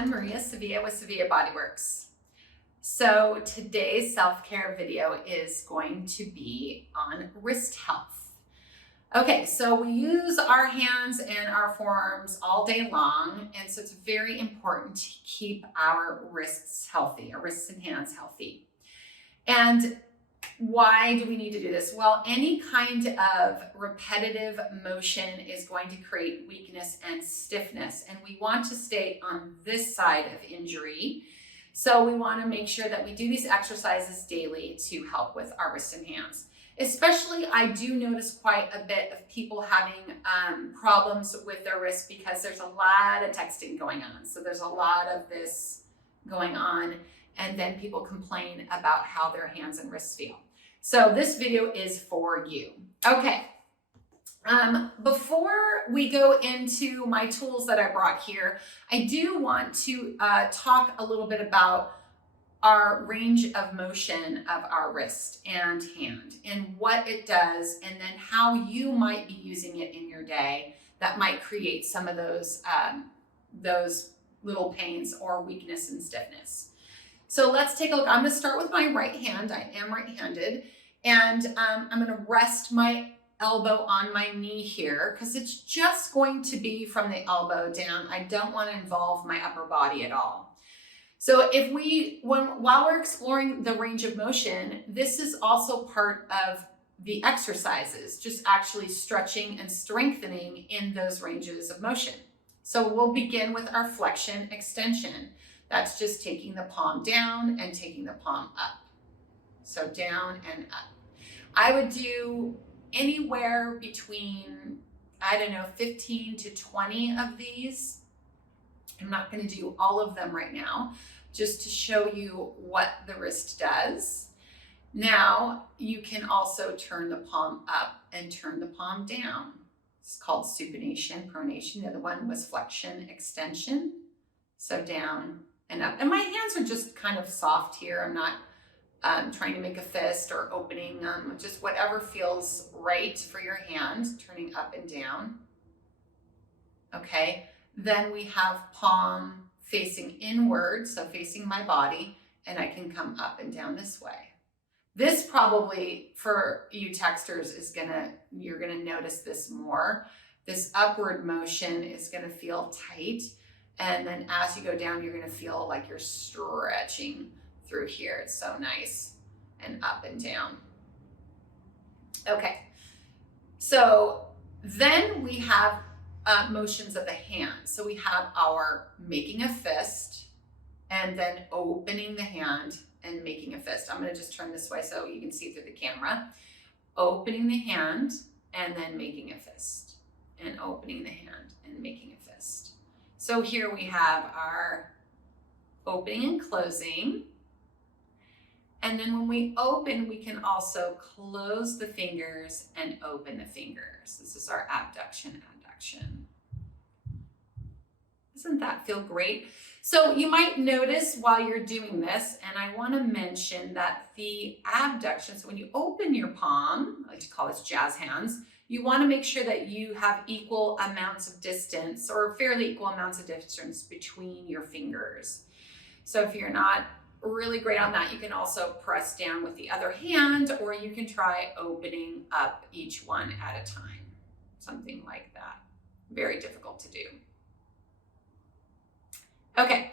everyone, Maria Sevilla with Sevilla Bodyworks. So today's self-care video is going to be on wrist health. Okay, so we use our hands and our forearms all day long, and so it's very important to keep our wrists healthy, our wrists and hands healthy. And why do we need to do this? Well, any kind of repetitive motion is going to create weakness and stiffness, and we want to stay on this side of injury. So we want to make sure that we do these exercises daily to help with our wrists and hands. Especially, I do notice quite a bit of people having problems with their wrists because there's a lot of texting going on. So there's a lot of this going on, and then people complain about how their hands and wrists feel. So this video is for you. Okay, before we go into my tools that I brought here, I do want to talk a little bit about our range of motion of our wrist and hand and what it does, and then how you might be using it in your day that might create some of those little pains or weakness and stiffness. So let's take a look. I'm going to start with my right hand. I am right-handed, and I'm going to rest my elbow on my knee here because it's just going to be from the elbow down. I don't want to involve my upper body at all. So while we're exploring the range of motion, this is also part of the exercises, just actually stretching and strengthening in those ranges of motion. So we'll begin with our flexion extension. That's just taking the palm down and taking the palm up. So down and up. I would do anywhere between, 15 to 20 of these. I'm not going to do all of them right now, just to show you what the wrist does. Now, you can also turn the palm up and turn the palm down. It's called supination, pronation. The other one was flexion extension. So down and up. And my hands are just kind of soft here. I'm not trying to make a fist or opening them, just whatever feels right for your hand, turning up and down. Okay, then we have palm facing inward, so facing my body, and I can come up and down this way. This probably, for you texters, you're gonna notice this more. This upward motion is gonna feel tight. And then as you go down, you're gonna feel like you're stretching through here. It's so nice, and up and down. Okay, so then we have motions of the hand. So we have our making a fist, and then opening the hand and making a fist. I'm gonna just turn this way so you can see through the camera. Opening the hand and then making a fist, and opening the hand and making a fist. So here we have our opening and closing. And then when we open, we can also close the fingers and open the fingers. This is our abduction, adduction. Doesn't that feel great? So you might notice while you're doing this, and I want to mention that the abduction, so when you open your palm, I like to call this jazz hands, you want to make sure that you have equal amounts of distance, or fairly equal amounts of distance between your fingers. So if you're not really great on that, you can also press down with the other hand, or you can try opening up each one at a time. Something like that. Very difficult to do. Okay,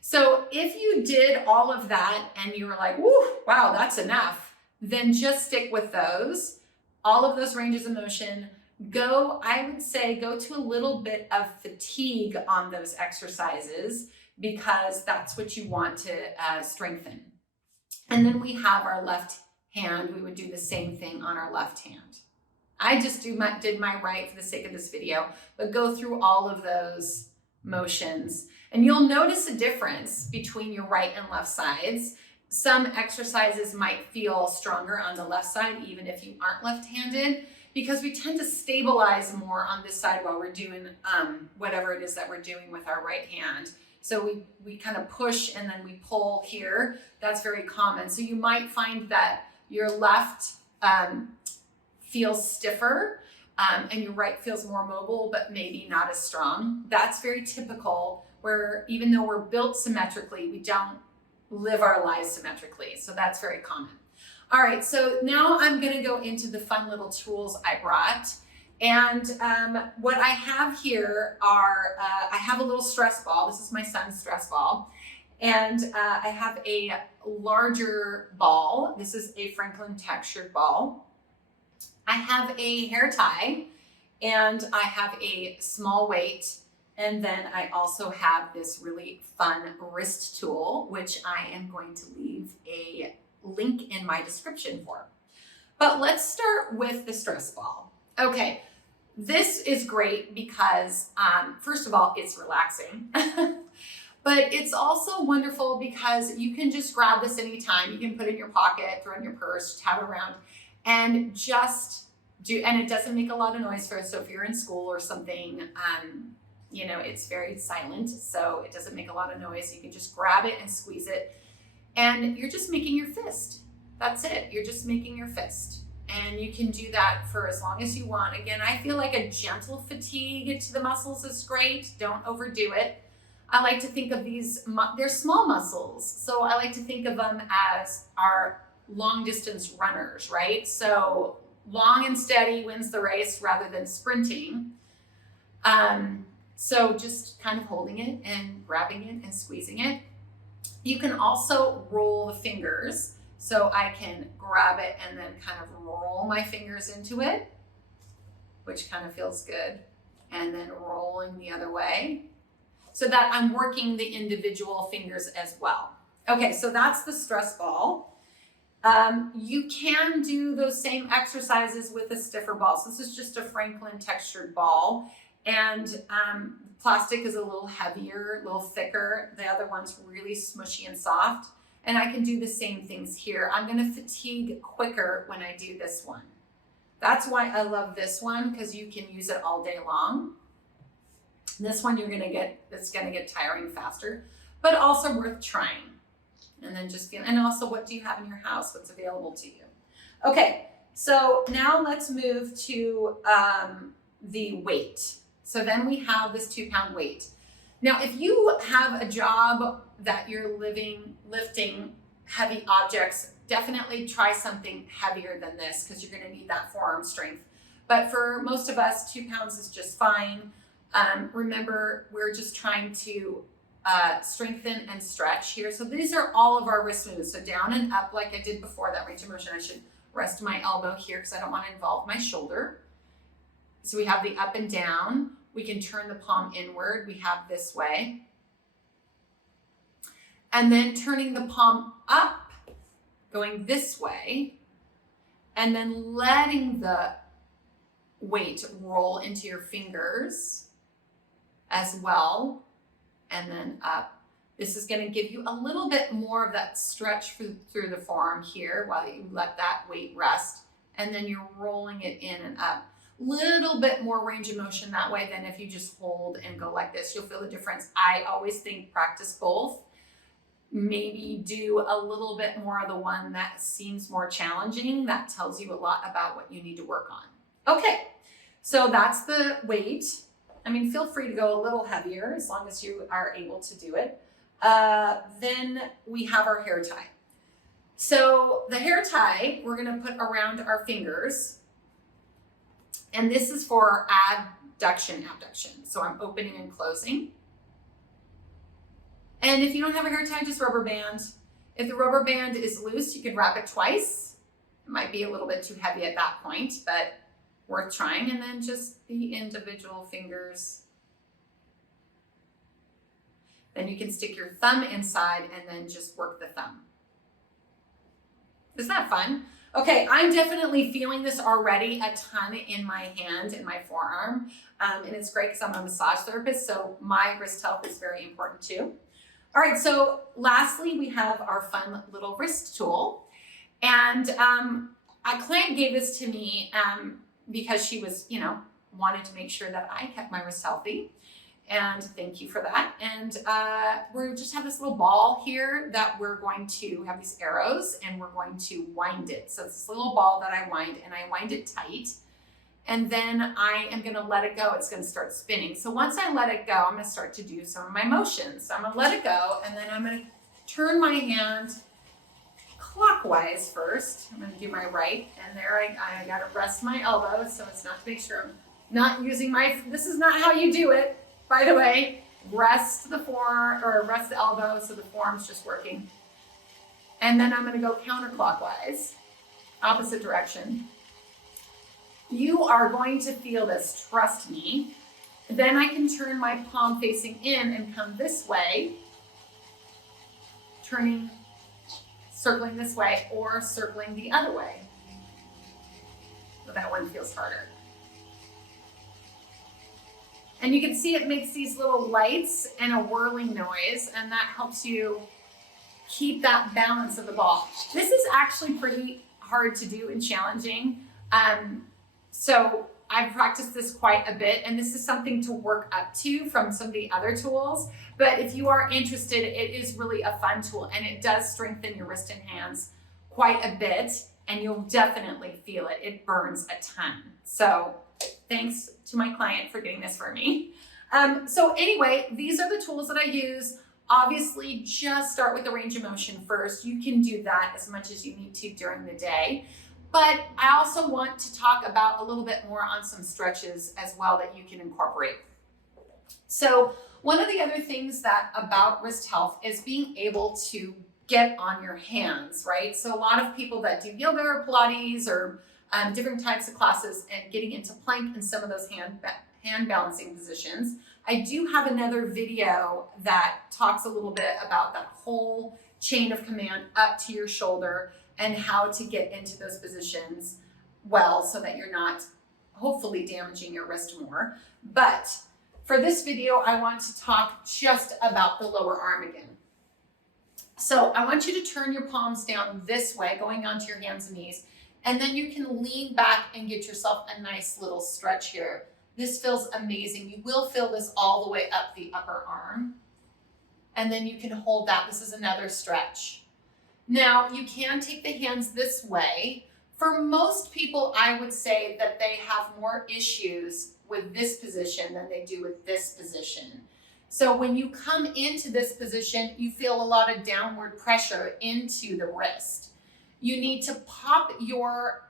so if you did all of that and you were like, woo, wow, that's enough, then just stick with those. All of those ranges of motion. I would say go to a little bit of fatigue on those exercises, because that's what you want to strengthen. And then we have our left hand. We would do the same thing on our left hand. I just did my right for the sake of this video, but go through all of those motions. And you'll notice a difference between your right and left sides. Some exercises might feel stronger on the left side, even if you aren't left-handed, because we tend to stabilize more on this side while we're doing whatever it is that we're doing with our right hand. So we kind of push and then we pull here. That's very common. So you might find that your left feels stiffer and your right feels more mobile, but maybe not as strong. That's very typical where even though we're built symmetrically, we don't live our lives symmetrically. So that's very common. All right, so now I'm gonna go into the fun little tools I brought. And what I have here are, I have a little stress ball. This is my son's stress ball. And I have a larger ball. This is a Franklin textured ball. I have a hair tie, and I have a small weight. And then I also have this really fun wrist tool, which I am going to leave a link in my description for. But let's start with the stress ball. Okay, this is great because first of all, it's relaxing. But it's also wonderful because you can just grab this anytime. You can put it in your pocket, throw it in your purse, just have it around, and just do, and it doesn't make a lot of noise for us. So if you're in school or something, you know, it's very silent, so it doesn't make a lot of noise. You can just grab it and squeeze it, and you're just making your fist. That's it. You're just making your fist. And you can do that for as long as you want. Again, I feel like a gentle fatigue to the muscles is great. Don't overdo it. I like to think of these, they're small muscles. So I like to think of them as our long distance runners, right? So long and steady wins the race rather than sprinting. So just kind of holding it and grabbing it and squeezing it. You can also roll the fingers. So I can grab it and then kind of roll my fingers into it, which kind of feels good. And then rolling the other way, so that I'm working the individual fingers as well. Okay, so that's the stress ball. You can do those same exercises with a stiffer ball. So this is just a Franklin textured ball, and plastic is a little heavier, a little thicker. The other one's really smushy and soft. And I can do the same things here. I'm gonna fatigue quicker when I do this one. That's why I love this one, because you can use it all day long. This one it's gonna get tiring faster, but also worth trying. And then just feel, and also what do you have in your house? What's available to you? Okay, so now let's move to the weight. So then we have this 2-pound weight. Now, if you have a job that you're lifting heavy objects, definitely try something heavier than this, because you're gonna need that forearm strength. But for most of us, 2 pounds is just fine. Remember, we're just trying to strengthen and stretch here. So these are all of our wrist moves. So down and up, like I did before, that range of motion. I should rest my elbow here because I don't want to involve my shoulder. So we have the up and down. We can turn the palm inward. We have this way. And then turning the palm up, going this way, and then letting the weight roll into your fingers as well, and then up. This is going to give you a little bit more of that stretch through the forearm here while you let that weight rest, and then you're rolling it in and up. Little bit more range of motion that way than if you just hold and go like this. You'll feel the difference. I always think practice both. Maybe do a little bit more of the one that seems more challenging. That tells you a lot about what you need to work on. Okay, so that's the weight. I mean, feel free to go a little heavier as long as you are able to do it. Then we have our hair tie. So the hair tie, we're gonna put around our fingers. And this is for abduction. So I'm opening and closing. And if you don't have a hair tie, just rubber band. If the rubber band is loose, you can wrap it twice. It might be a little bit too heavy at that point, but worth trying. And then just the individual fingers. Then you can stick your thumb inside and then just work the thumb. Isn't that fun? Okay, I'm definitely feeling this already a ton in my hand, in my forearm. And it's great because I'm a massage therapist, so my wrist health is very important too. All right, so lastly, we have our fun little wrist tool. And a client gave this to me because she was, wanted to make sure that I kept my wrist healthy. And thank you for that. And we just have this little ball here that we're going to have these arrows and we're going to wind it. So it's this little ball that I wind, and I wind it tight. and then I am gonna let it go. It's gonna start spinning. So once I let it go, I'm gonna start to do some of my motions. So I'm gonna let it go, and then I'm gonna turn my hand clockwise first. I'm gonna do my right, and there I gotta rest my elbow so as not to make sure I'm not using this is not how you do it, by the way. Rest the forearm, or rest the elbow so the forearm's just working. And then I'm gonna go counterclockwise, opposite direction. You are going to feel this, trust me. Then I can turn my palm facing in and come this way, circling this way, or circling the other way. So that one feels harder. And you can see it makes these little lights and a whirling noise, and that helps you keep that balance of the ball. This is actually pretty hard to do and challenging. So I've practiced this quite a bit, and this is something to work up to from some of the other tools. But if you are interested, it is really a fun tool, and it does strengthen your wrist and hands quite a bit, and you'll definitely feel it. It burns a ton. So thanks to my client for getting this for me. So anyway, these are the tools that I use. Obviously, just start with the range of motion first. You can do that as much as you need to during the day. But I also want to talk about a little bit more on some stretches as well that you can incorporate. So one of the other things about wrist health is being able to get on your hands, right? So a lot of people that do yoga or Pilates or different types of classes and getting into plank and some of those hand balancing positions. I do have another video that talks a little bit about that whole chain of command up to your shoulder and how to get into those positions well so that you're not hopefully damaging your wrist more. But for this video, I want to talk just about the lower arm again. So I want you to turn your palms down this way, going onto your hands and knees, and then you can lean back and get yourself a nice little stretch here. This feels amazing. You will feel this all the way up the upper arm. And then you can hold that. This is another stretch. Now, you can take the hands this way. For most people, I would say that they have more issues with this position than they do with this position. So when you come into this position, you feel a lot of downward pressure into the wrist. You need to pop your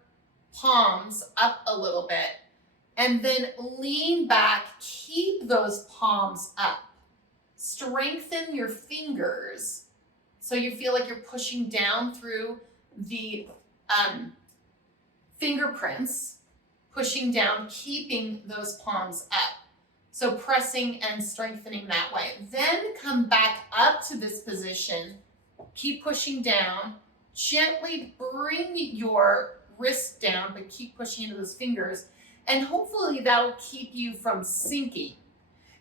palms up a little bit and then lean back, keep those palms up. Strengthen your fingers so you feel like you're pushing down through the fingerprints, pushing down, keeping those palms up. So pressing and strengthening that way. Then come back up to this position, keep pushing down, gently bring your wrist down, but keep pushing into those fingers. And hopefully that'll keep you from sinking.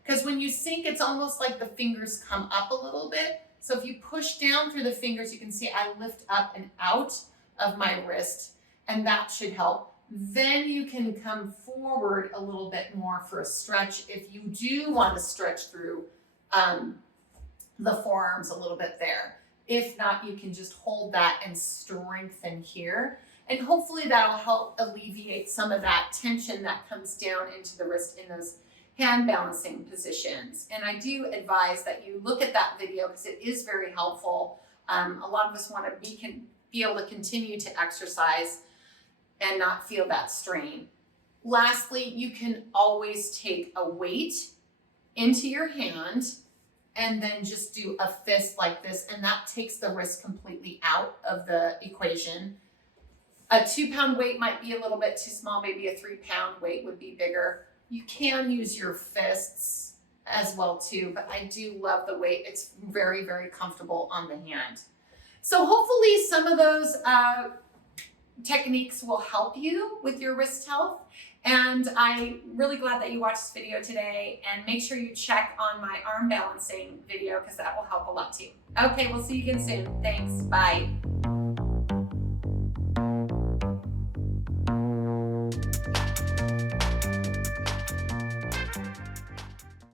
Because when you sink, it's almost like the fingers come up a little bit. So if you push down through the fingers, you can see I lift up and out of my wrist, and that should help. Then you can come forward a little bit more for a stretch if you do want to stretch through the forearms a little bit there. If not, you can just hold that and strengthen here. And hopefully that'll help alleviate some of that tension that comes down into the wrist in those hand balancing positions. And I do advise that you look at that video because it is very helpful. A lot of us want to be able to continue to exercise and not feel that strain. Lastly, you can always take a weight into your hand and then just do a fist like this, and that takes the wrist completely out of the equation. A 2-pound weight might be a little bit too small, maybe a 3-pound weight would be bigger. You can use your fists as well too, but I do love the weight. It's very, very comfortable on the hand. So hopefully some of those techniques will help you with your wrist health. And I'm really glad that you watched this video today, and make sure you check on my arm balancing video because that will help a lot too. Okay, we'll see you again soon. Thanks, bye.